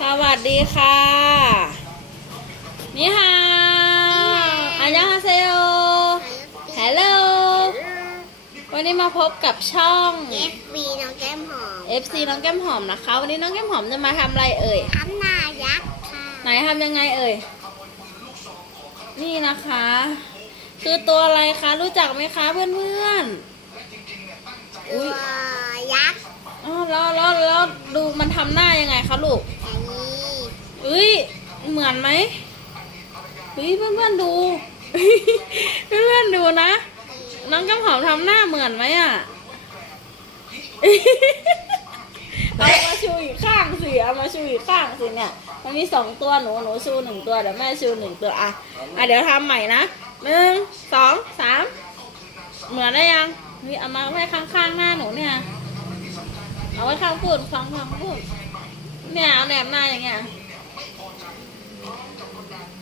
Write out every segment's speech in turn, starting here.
สวัสดีค่ะ นี่ฮาวอันยังฮาเซโยฮัลโหล วันนี้มาพบกับช่องเอฟวีน้องแก้มหอม FC น้องแก้มหอมนะคะ วันนี้น้องแก้มหอมจะมาทำอะไรเอ่ย ทำนายักษ์ค่ะ ไหนทำยังไงเอ่ย นี่นะคะ คือตัวอะไรคะ รู้จักไหมคะเพื่อนๆตัอุ้วยยักษ์อ๋อแล้วแล้วแล้วดูมันทำหน้ายังไงคะลูก อย่างนี้อุ้ย เหมือนไหมเฮ้ยเพื่อนๆดู เพื่อนๆดูนะ น้องกำหอมทำหน้าเหมือนไหมอะ เอามาชูอีกข้างสิเอามาชูอีกข้างสิเนี่ย มันมีสองตัวหนูหนูชูหนึ่งตัวเดี๋ยวแม่ชูหนึ่งตัวอะอะเดี๋ยวทำใหม่นะหนึ่งสองสามเหมือนได้ยังนี่เอามาไว้ข้างๆหน้าหนูเนี่ย เอาไว้ข้างพูดฟังฟังพูดเนี่ยเอาแนบหน้าอย่างเงี้ย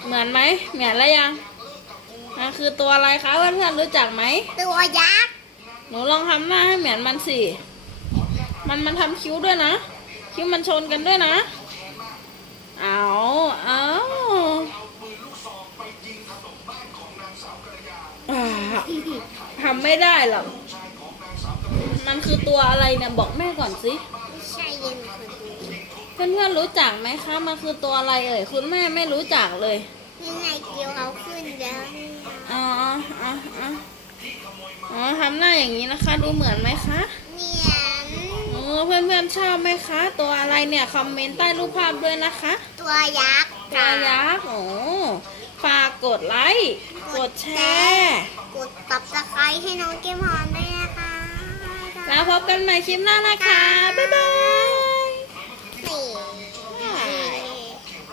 เหมือนไหมเหมือนแล้วยังมันคือตัวอะไรคะเพื่อนๆรู้จักไหมตัวยักษ์หนูลองทำหน้าให้เหมือนมันสิมันมันทำคิ้วด้วยนะ คิ้วมันชนกันด้วยนะเอาเอาอ่าทำไม่ได้หรอกมันคือตัวอะไรเนี่ยบอกแม่ก่อนสิไม่ใช่เย็นคนดู เพื่อนๆรู้จักไหมคะ มันคือตัวอะไรเอ่ย คุณแม่ไม่รู้จักเลยยังไงเกียวเขาขึ้นแล้วอ๋ออ๋ออ๋ออ๋อทำหน้าอย่างนี้นะคะ ดูเหมือนไหมคะ เหมียนโอ้เพื่อนๆชอบไหมคะ ตัวอะไรเนี่ย คอมเมนต์ใต้รูปภาพด้วยนะคะ ตัวยักษ์ตัวยักษ์โอ้ฝากกดไลค์ กดแชร์ กดตับตะไคร้ให้น้องแก้มหอมด้วยนะคะ แล้วพบกันใหม่คลิปหน้านะคะ บ๊ายบาย